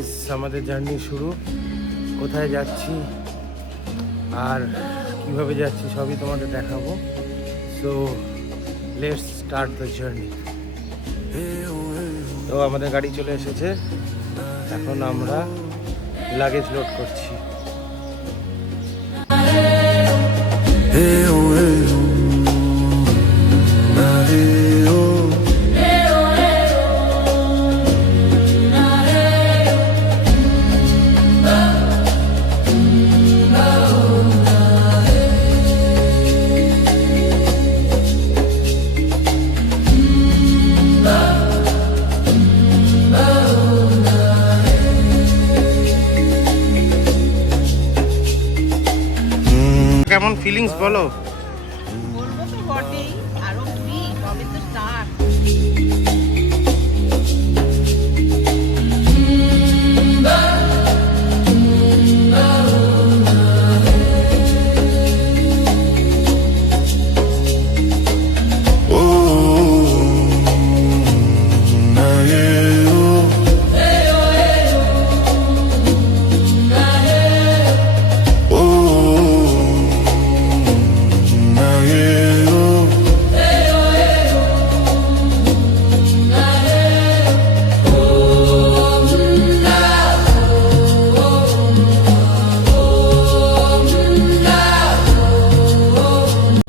Guys, আমাদের journey শুরু। কোথায় যাচ্ছি আর কিভাবে যাচ্ছি সবই তোমাদের দেখাবো। So let's start the journey. তো আমাদের গাড়ি চলে এসেছে, এখন আমরা লাগেজ লোড করছি। কেমন ফিলিংস বলো? বলবো তো বটেই, আরো ঘুরি, কবে তো স্টার্ট।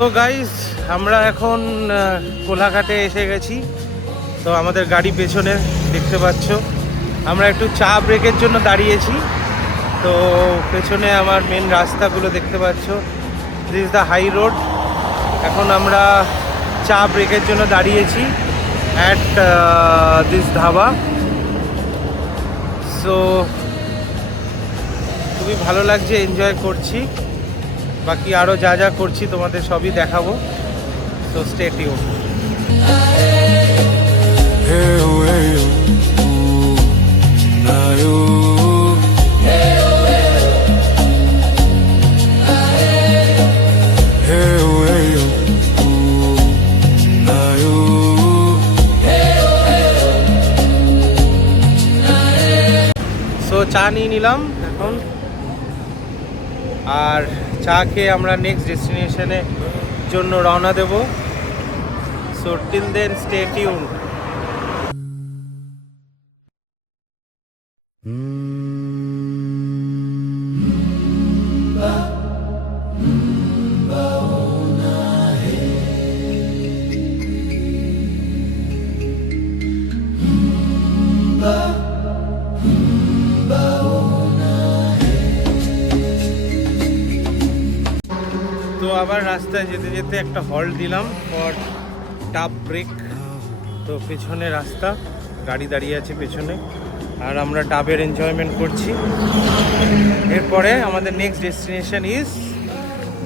তো গাইস, আমরা এখন কোলাঘাটে এসে গেছি। তো আমাদের গাড়ি পেছনে দেখতে পাচ্ছ, আমরা একটু চা ব্রেকের জন্য দাঁড়িয়েছি। তো পেছনে আমার মেন রাস্তাগুলো দেখতে পাচ্ছ, this is the high road. এখন আমরা চা ব্রেকের জন্য দাঁড়িয়েছি অ্যাট দিস ধাবা। সো খুবই ভালো লাগছে, এনজয় করছি। বাকি আরও যা যা করছি তোমাদের সবই দেখাবো। So stay tune. সো চা নিয়ে নিলাম এখন, আর চা খেয়ে আমরা নেক্সট ডেস্টিনেশনের জন্য রওনা দেব। So till then stay tuned. তো আবার রাস্তায় যেতে যেতে একটা হল্ট দিলাম ফর টাপ ব্রেক। তো পেছনে রাস্তা, গাড়ি দাঁড়িয়ে আছে পেছনে, আর আমরা টাবের এনজয়মেন্ট করছি। এরপরে আমাদের নেক্সট ডেস্টিনেশন ইজ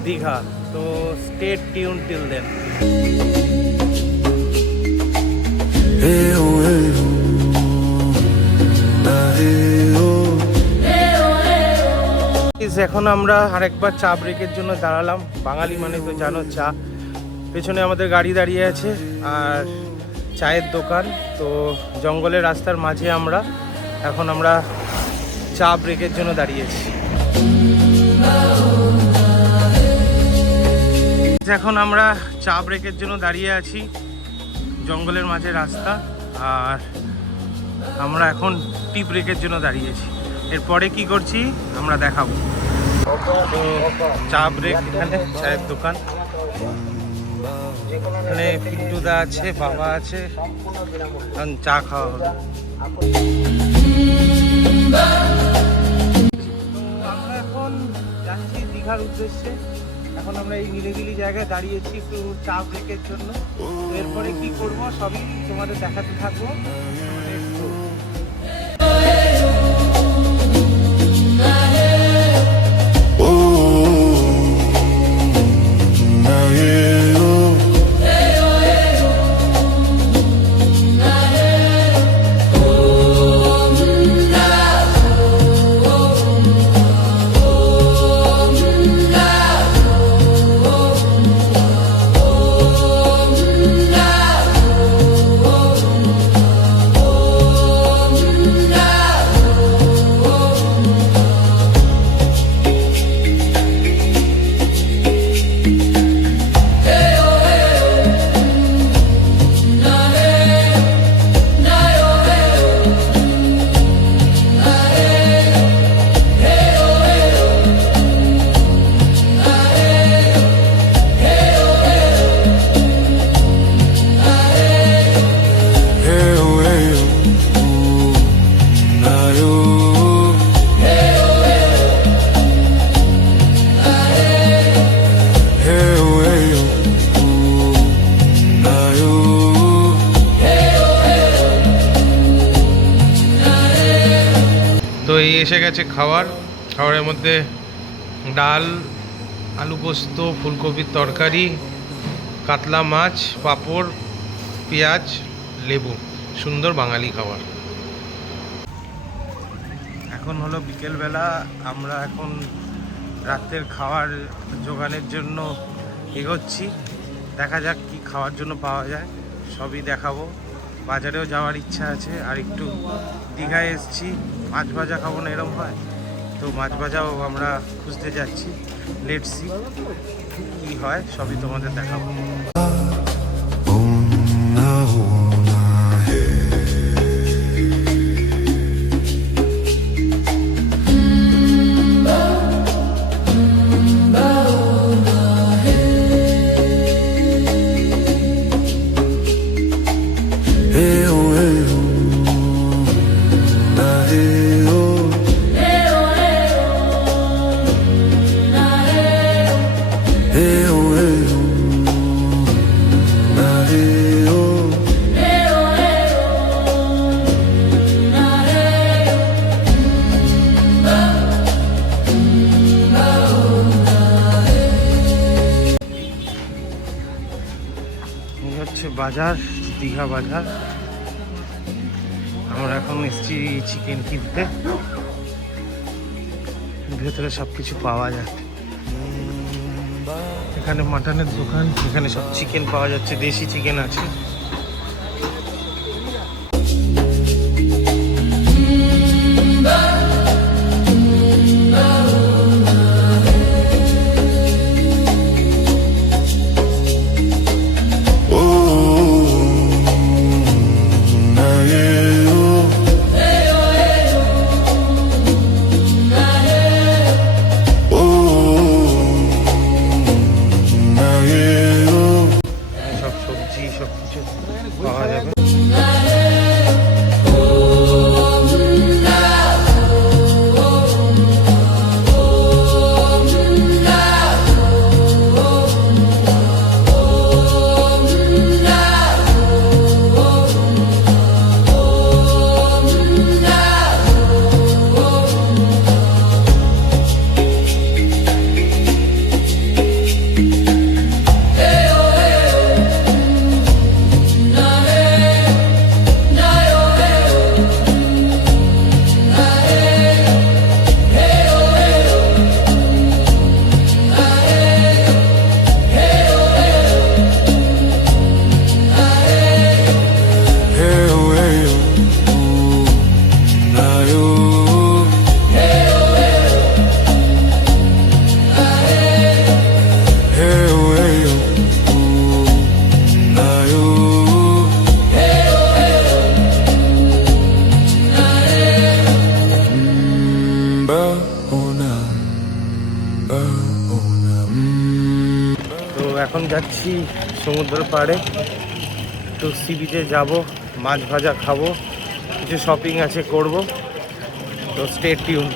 দীঘা। তো স্টে টিউন টিল দেন। এখন আমরা আরেকবার চা ব্রেকের জন্য দাঁড়ালাম। বাঙালি মানে তো জানো চা। পেছনে আমাদের গাড়ি দাঁড়িয়ে আছে আর চায়ের দোকান। তো জঙ্গলের রাস্তার মাঝে এখন আমরা চা ব্রেকের জন্য দাঁড়িয়েছি। এখন আমরা চা ব্রেকের জন্য দাঁড়িয়ে আছি, জঙ্গলের মাঝে রাস্তা, আর আমরা এখন টি ব্রেকের জন্য দাঁড়িয়েছি। এরপরে কি করছি আমরা দেখাবো। তো চা ব্রেক, এখানে চায়ের দোকান, এখানে পিন্টুদা আছে, বাবা আছে, চা খাওয়া হলো। আমরা এখন যাচ্ছি দীঘার উদ্দেশ্যে। এখন আমরা এই নিরিবিলি জায়গায় দাঁড়িয়েছি একটু চা ব্রেকের জন্য। এরপরে কি করব সবই তোমাদের দেখাতে থাকবো। তো এই এসে গেছে খাবারের মধ্যে ডাল, আলু পোস্ত, ফুলকপির তরকারি, কাতলা মাছ, পাঁপড়, পেঁয়াজ, লেবু। সুন্দর বাঙালি খাবার। এখন হলো বিকেলবেলা, আমরা এখন রাতের খাবার জোগানের জন্য এগোচ্ছি। দেখা যাক কি খাওয়ার জন্য পাওয়া যায়, সবই দেখাবো। বাজারেও যাওয়ার ইচ্ছা আছে, আর একটু দীঘায় এসেছি, মাছ ভাজা খাবো না এরকম হয়, তো মাছ ভাজাও আমরা খুঁজতে যাচ্ছি। লেটস সি কি হয়, সবই তোমাদের দেখাবো। বাজার, দীঘা বাজার। আমরা এখন এসেছি চিকেন কিনতে। ভেতরে সব কিছু পাওয়া যায়। এখানে মাটনের দোকান, এখানে সব চিকেন পাওয়া যাচ্ছে, দেশি চিকেন আছে। এখন যাচ্ছি সমুদ্র পাড়ে, তো সি বিচে যাবো, মাছ ভাজা খাবো, কিছু শপিং আছে করব, তো স্টে টিউন।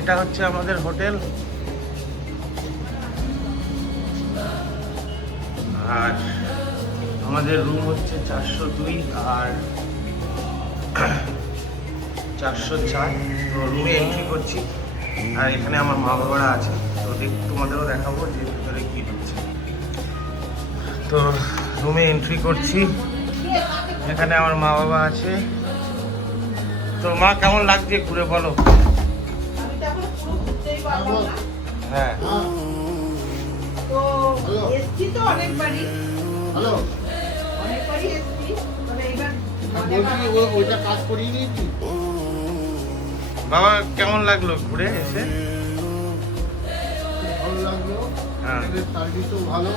এটা হচ্ছে আমাদের হোটেল, আর আমাদের রুম হচ্ছে 402 আর 404। তো রুমে এন্ট্রি করছি, আর এখানে আমার মা বাবারা আছে, তো তোমাদেরও দেখাবো যে ভিতরে কি হচ্ছে। তো রুমে এন্ট্রি করছি, এখানে আমার মা বাবা আছে। তো মা কেমন লাগছে ঘুরে বলো? আমি তো এখন পুরো ঘুরতেই পারলাম না। হ্যাঁ তো এসছি তো অনেকবারই, হ্যালো, অনেকবারই এসছি। তবে এবার বলছি ওইটা কাজ করিয়ে নিয়েছি। বাবা কেমন লাগলো ঘুরে এসে? ভালো লাগলো, হ্যাঁ। সার্ভিসও ভালো।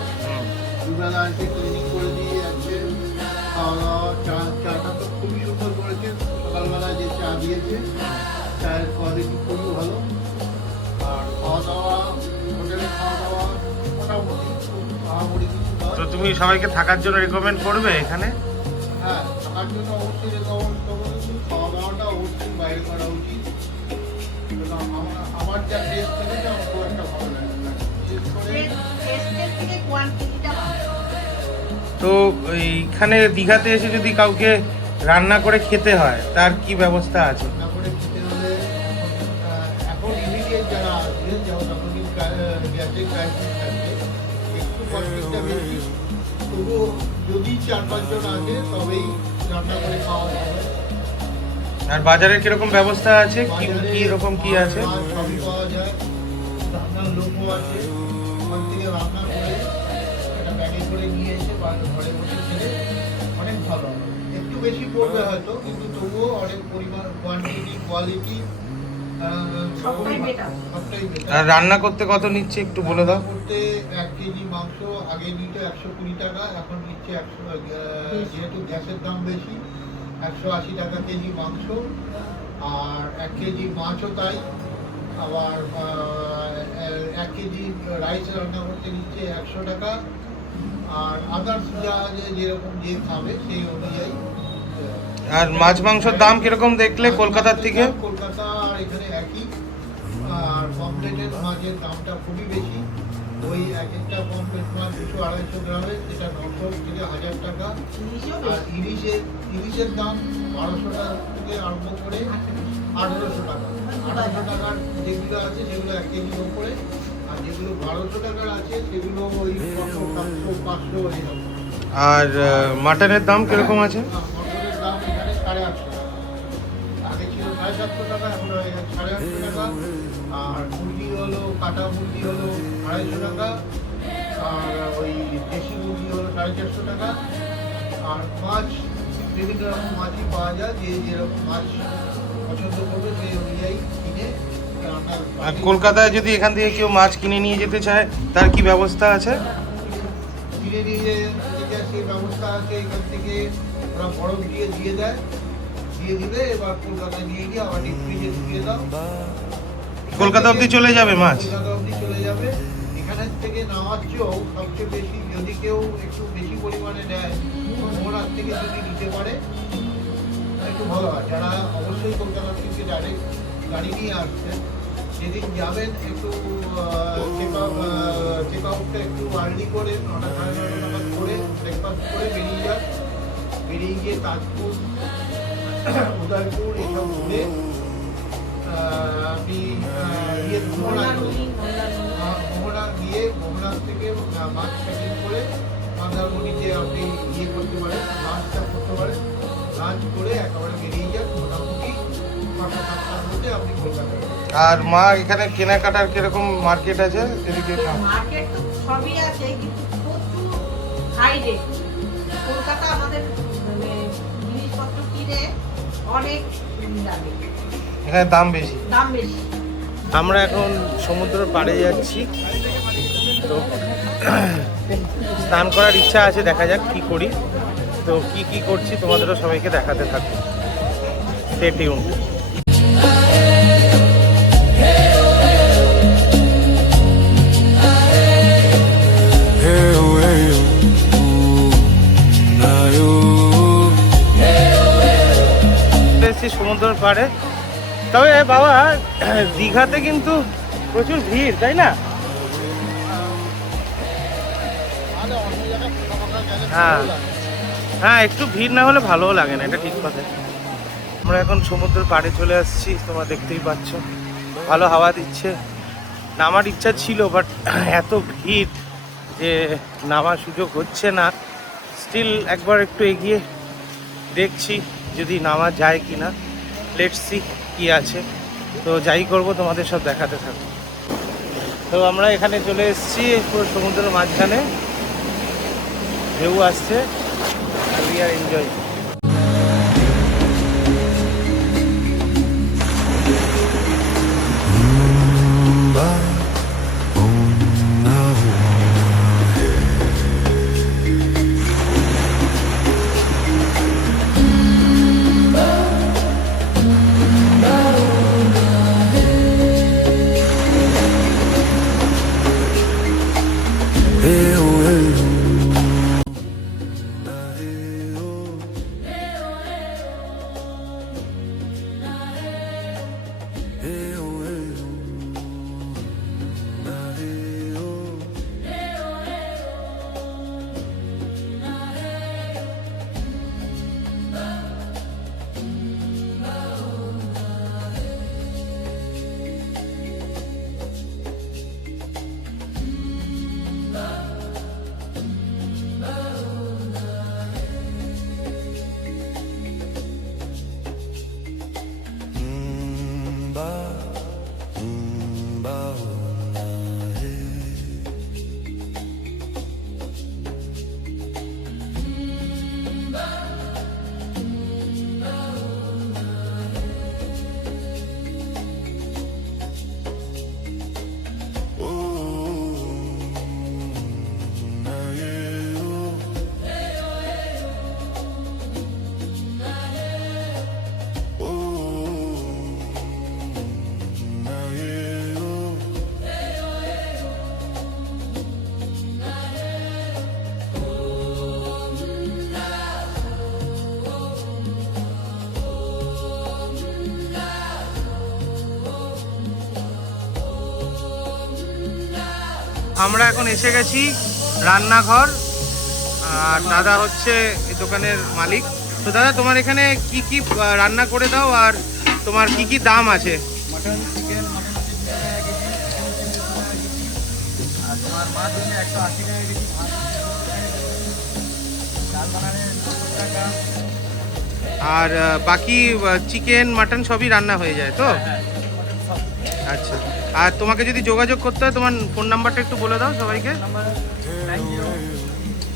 দুবেলা এসে ক্লিনিং করে দিয়ে যাচ্ছে, খাওয়া দাওয়া, চাটা তো খুবই সুন্দর করেছে। সকালবেলায় যে চা দিয়েছে, চায়ের কোয়ালিটি খুবই ভালো। আর খাওয়া দাওয়া, হোটেলে খাওয়া দাওয়া মোটামুটি আহামরি কিছু নয়। তো তুমি সবাইকে থাকার জন্য রেকমেন্ড করবে এখানে? হ্যাঁ, থাকার জন্য অবশ্যই রেকমেন্ড করবো, কিন্তু খাওয়া দাওয়াটা অবশ্যই বাইরে করা উচিত। আমার যা টেস্ট করেছে আমার খুব একটা ভালো লাগে না। বিশেষ করে টেস্টের থেকে কোয়ান্টিটিটা ভালো। তো এইখানে দীঘাতে এসে যদি কাউকে রান্না করে খেতে হয় তার কি ব্যবস্থা আছে? রান্না করে খেতে হলে এখন ইমিডিয়েট যারা আসবে, যেমন আপনি গ্যাসের ক্রাইসিস থাকবে, একটু কস্টিংটা বেশি। তবুও যদি 4-5 জন আসে তবেই রান্না করে খাওয়া যাবে। আর বাজারের কিরকম ব্যবস্থা আছে? কি বাজারে কি রকম কি আছে? মাছ সবই পাওয়া যায়, রান্নার লোকও আছে। ওখান থেকে রান্না করে একটা ব্যাগে করে নিয়ে এসে ঘরে বসে খেলে অনেক ভালো হবে। একটু বেশি পড়বে হয়তো, কিন্তু তবুও অনেক পরিমাণ, কোয়ান্টিটি, কোয়ালিটি সবটাই better। সবটাই better। আর রান্না করতে কত নিচ্ছে একটু বলে দাও। রান্না করতে 1 কেজি মাংস আগে নিত 120 টাকা, এখন নিচ্ছে 100। যেহেতু গ্যাসের দাম বেশি, 180 টাকা কেজি মাংস। আর 1 কেজি মাছও তাই। আবার 1 কেজি রাইস রান্না করতে নিচ্ছে 100 টাকা। আর আদার্স যা যেরকম যে খাবে সেই অনুযায়ী। আর মাছ মাংসের দাম কিরকম দেখলে কলকাতার থেকে? কলকাতা আর এখানে একই। আর পমফ্রেটের মাছের দামটা খুবই বেশি। ওই এক একটা পমফ্রেট মাছ 200-250 গ্রামের, যেটা 900 থেকে 1000 টাকা। জিনিসও আর ইলিশের দাম 1200 টাকা থেকে আরম্ভ করে 1800 টাকা। 1800 টাকার যেগুলো আছে সেগুলো 1 কেজির উপরে, আর যেগুলো 1200 টাকার আছে সেগুলো ওই 500 এরকম। আর মাটনের দাম কিরকম আছে? মটনের দাম এখানে 850 টাকা। আগে ছিল 750 টাকা, এখন হয়ে গেছে 850 টাকা। আর মুরগি হলো, কাটা মুরগি হলো 250 টাকা। আর ওই দেশি মুরগি হলো 450 টাকা। আর মাছ বিভিন্ন রকম মাছই পাওয়া যায়, যে যেরকম মাছ পছন্দ করবে সেই অনুযায়ী কিনে রান্নার। আর কলকাতায় যদি এখান থেকে কেউ মাছ কিনে নিয়ে যেতে চায় তার কি ব্যবস্থা আছে? কিনে নিয়ে যেতে সেই ব্যবস্থা আছে। এখান থেকে ওরা বরফ দিয়ে দেয়, দিয়ে দিলে এবার কলকাতায় নিয়ে গিয়ে আবার ডিপ ফ্রিজে ঢুকিয়ে দাও। কলকাতা অবধি চলে যাবে মাছ? কলকাতা অবধি চলে যাবে। এখানের থেকে নেওয়ার চেয়েও সবচেয়ে বেশি, যদি কেউ একটু বেশি পরিমাণে নেয়, মোহনার থেকে যদি নিতে পারে একটু ভালো হয়। যারা অবশ্যই কলকাতা থেকে ডাইরেক্ট গাড়ি নিয়ে আসছেন, যেদিন যাবেন একটু চেক আউটটা একটু আর্লি করে 9টা 9:30 নাগাদ করে ব্রেকফাস্ট করে বেরিয়ে যান। বেরিয়ে গিয়ে তাজপুর, উদয়পুর এইসব ঘুরে আপনি মোহনা গিয়ে মোহনার থেকে মাছ প্যাকিং করে মন্দারমণিতে আপনি করতে পারেন, লাঞ্চটা করতে পারেন। লাঞ্চ করে একেবারে বেরিয়ে যান, মোটামুটি 5-7টার মধ্যে আপনি কলকাতায়। আর মা এখানে কেনাকাটার কিরকম মার্কেট আছে এদিকে? মার্কেট তো সবই আছে, কিন্তু প্রচুর হাই রেট। কলকাতা আমাদের মানে জিনিসপত্র কিনে অনেক দামি, এখানে দাম বেশি। দাম বেশি। আমরা এখন সমুদ্রের পাড়ে যাচ্ছি, তো স্নান করার ইচ্ছা আছে, দেখা যাক কি করি। তো কি কি করছি তোমাদেরও সবাইকে দেখাতে থাকবো। Stay tuned. সমুদ্রের পাড়ে। তবে বাবা দীঘাতে কিন্তু প্রচুর ভিড়, তাই না? হ্যাঁ হ্যাঁ, একটু ভিড় না হলে ভালোও লাগে না, এটা ঠিক কথা। আমরা এখন সমুদ্রের পাড়ে চলে আসছি, তোমরা দেখতেই পাচ্ছ, ভালো হাওয়া দিচ্ছে। নামার ইচ্ছা ছিল, বাট এত ভিড় যে নামার সুযোগ হচ্ছে না। স্টিল একবার একটু এগিয়ে দেখছি যদি নামা যায় কি না, লেটস সি কি আছে। তো যাই করব তোমাদের সব দেখাতে থাকবো। তো আমরা এখানে চলে এসেছি পুরো সমুদ্রের মাঝখানে, ঢেউ আসছে, উই আর এনজয়। আমরা এখন এসে গেছি রান্নাঘর, আর দাদা হচ্ছে এই দোকানের মালিক। তো দাদা, তোমার এখানে কি কি রান্না করে দাও, আর তোমার কি কি দাম আছে? মটন চিকেন, মটন 20 টাকা কেজি, চিকেন 30 টাকা কেজি, আর তোমার মাছ হচ্ছে 180 টাকা কেজি, ভাত 70 টাকা কেজি, ডাল বানালে 70 টাকা। আর বাকি চিকেন মাটন সবই রান্না হয়ে যায় তো? মটন সব। আচ্ছা, আর তোমাকে যদি যোগাযোগ করতে হয় তোমার ফোন নাম্বারটা একটু বলে দাও সবাইকে। নাম্বার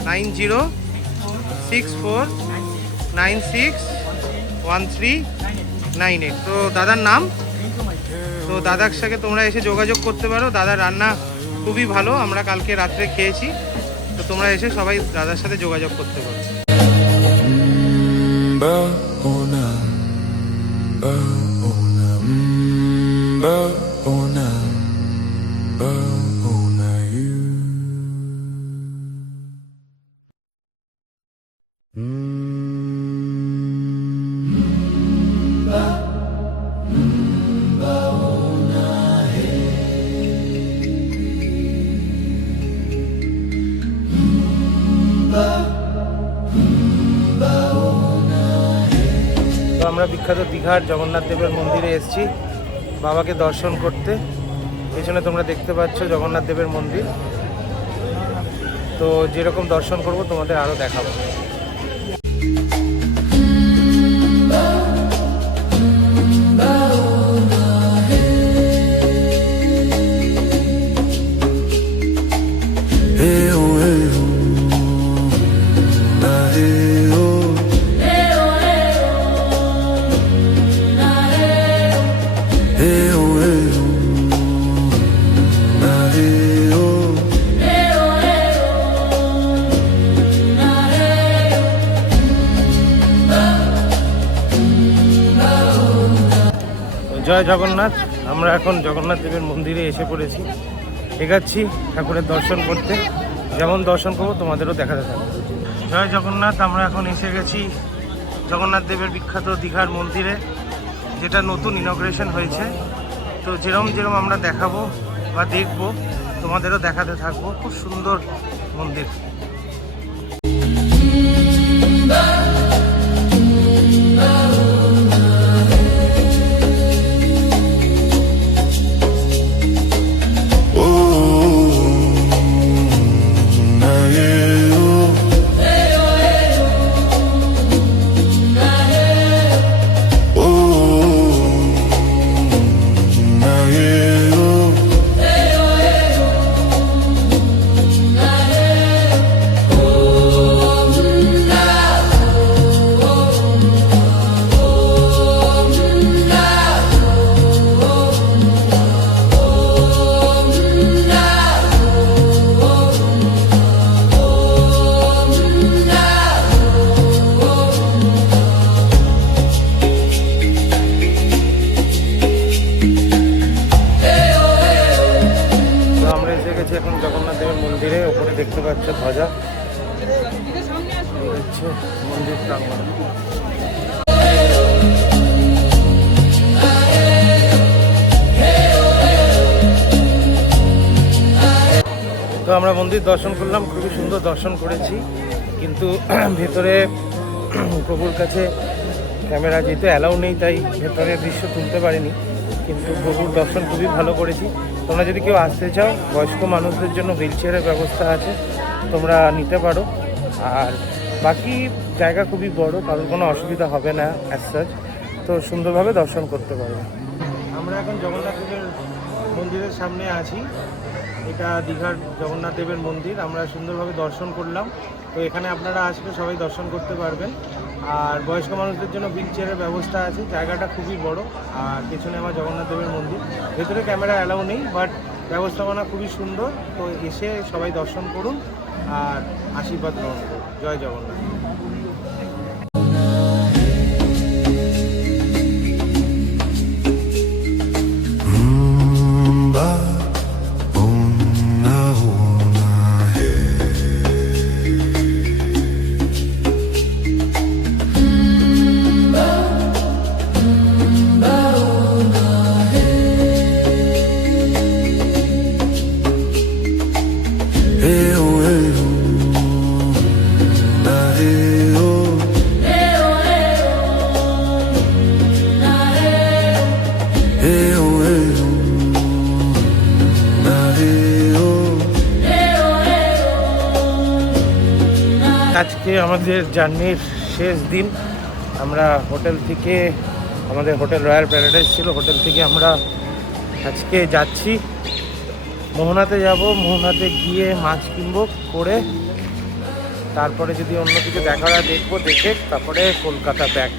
9064961398। তো দাদার নাম? তো দাদার সাথে তোমরা এসে যোগাযোগ করতে পারো। দাদার রান্না খুবই ভালো, আমরা কালকে রাত্রে খেয়েছি। তো তোমরা এসে সবাই দাদার সাথে যোগাযোগ করতে পারো। তো আমরা বিখ্যাত দীঘার জগন্নাথ দেবের মন্দিরে এসেছি বাবাকে দর্শন করতে। পেছনে তোমরা দেখতে পাচ্ছ জগন্নাথ দেবের মন্দির। তো যেরকম দর্শন করব তোমাদের আরও দেখাবো। জয় জগন্নাথ। আমরা এখন জগন্নাথ দেবের মন্দিরে এসে পড়েছি, এগাচ্ছি ঠাকুরের দর্শন করতে। যেমন দর্শন করবো তোমাদেরও দেখাতে থাকবে। জয় জগন্নাথ। আমরা এখন এসে গেছি জগন্নাথ দেবের বিখ্যাত দীঘার মন্দিরে, যেটা নতুন ইনগ্রেশন হয়েছে। তো যেরম আমরা দেখাবো বা দেখবো তোমাদেরও দেখাতে থাকবো। খুব সুন্দর মন্দির। হচ্ছে ধ্বজা, এই হচ্ছে মন্দির প্রাঙ্গণ। তো আমরা মন্দির দর্শন করলাম, খুবই সুন্দর দর্শন করেছি, কিন্তু ভেতরে প্রভুর কাছে ক্যামেরা যেহেতু অ্যালাউ নেই তাই ভেতরের দৃশ্য তুলতে পারিনি, কিন্তু প্রভুর দর্শন খুবই ভালো করেছি। তোমরা যদি কেউ আসতে চাও, বয়স্ক মানুষদের জন্য হুইল চেয়ারের ব্যবস্থা আছে, তোমরা নিতে পারো। আর বাকি জায়গা খুবই বড়, কারোর কোনো অসুবিধা হবে না অ্যাজ সাচ, তো সুন্দরভাবে দর্শন করতে পারবে। আমরা এখন জগন্নাথ দেবের মন্দিরের সামনে আছি, এটা দীঘার জগন্নাথ দেবের মন্দির। আমরা সুন্দরভাবে দর্শন করলাম, তো এখানে আপনারা আসলে সবাই দর্শন করতে পারবেন। আর বয়স্ক মানুষদের জন্য হুইল চেয়ারের ব্যবস্থা আছে, জায়গাটা খুবই বড়। আর পেছনে আমার জগন্নাথ দেবের মন্দির, ভেতরে ক্যামেরা অ্যালাউ নেই, বাট ব্যবস্থাপনা খুবই সুন্দর। তো এসে সবাই দর্শন করুন আর আশীর্বাদ গ্রহণ করুন। জয় জগন্নাথ। আজকে আমাদের জার্নির শেষ দিন। আমরা হোটেল থেকে, আমাদের হোটেল রয়্যাল প্যারাডাইস ছিল, হোটেল থেকে আমরা আজকে যাচ্ছি মোহনাতে যাব। মোহনাতে গিয়ে মাছ কিনবো, করে তারপরে যদি অন্য কিছু দেখার দেখবো, দেখে তারপরে Kolkata back.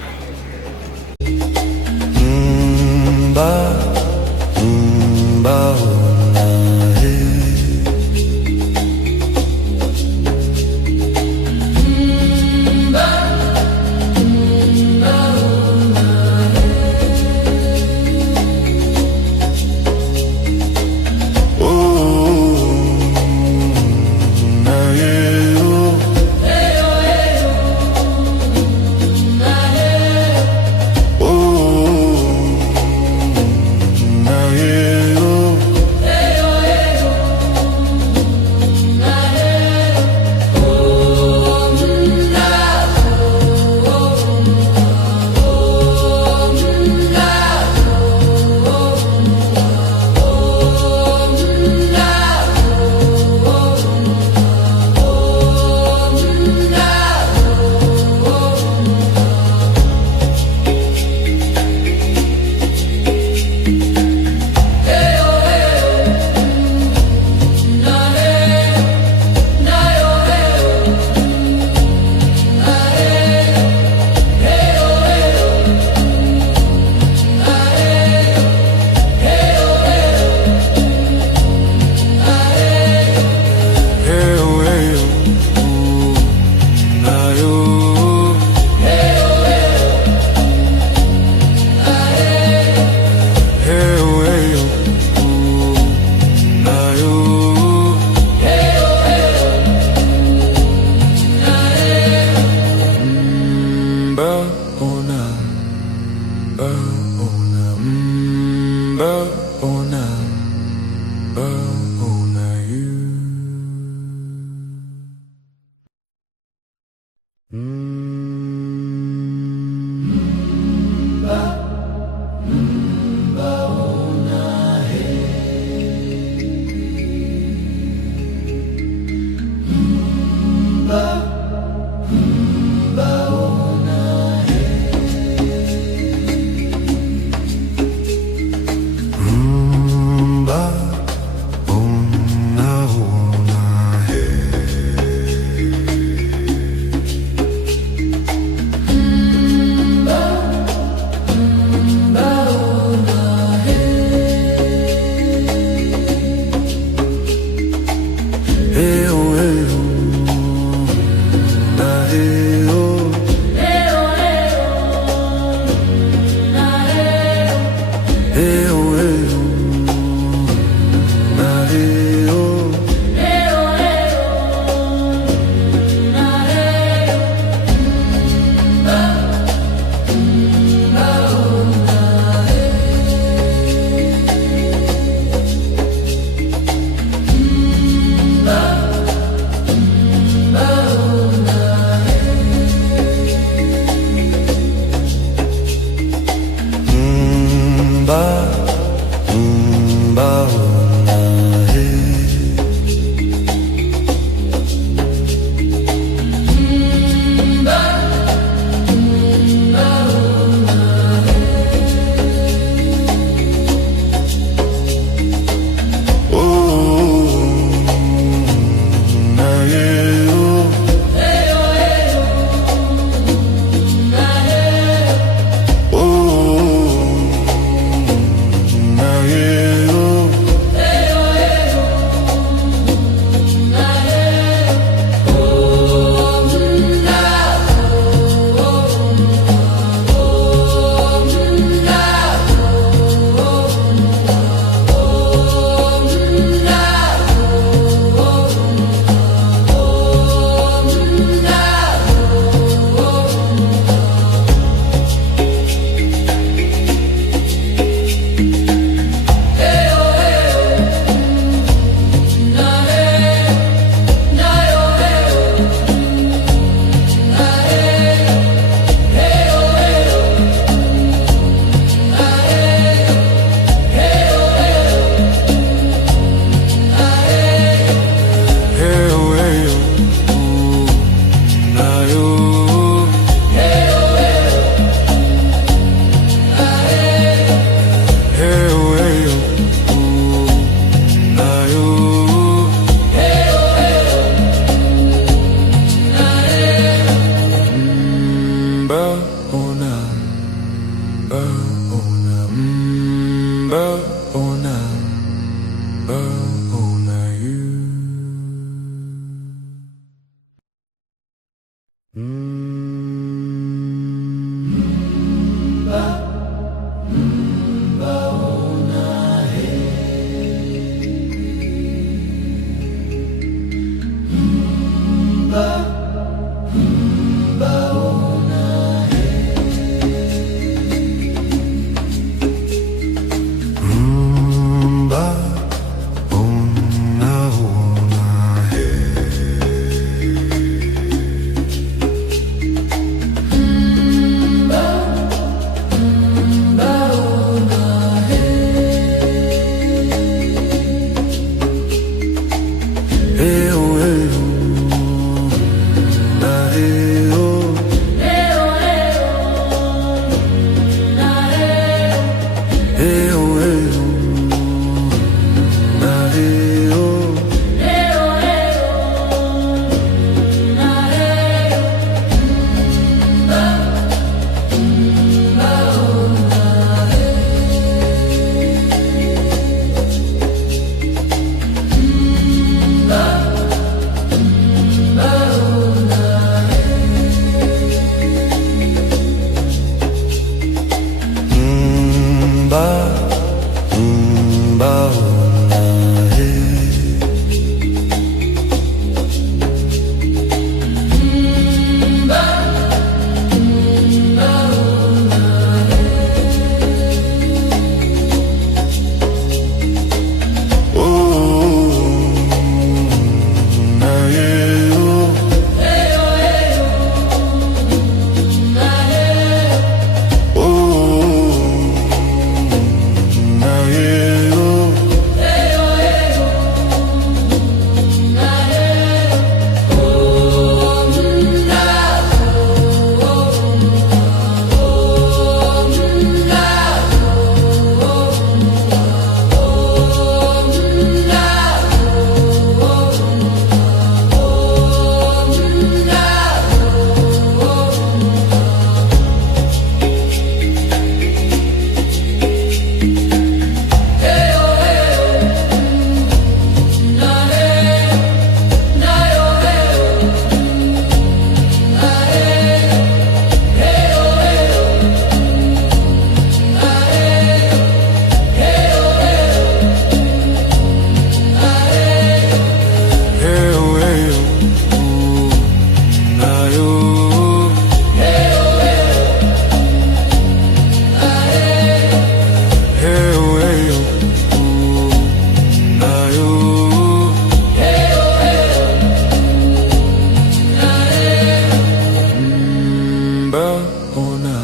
Baona,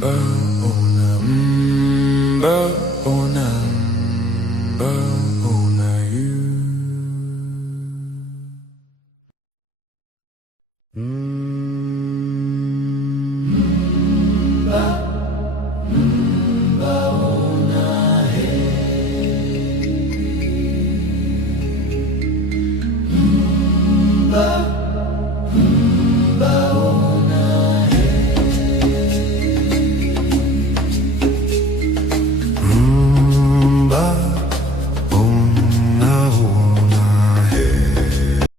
baona, baona, baona you. Baona,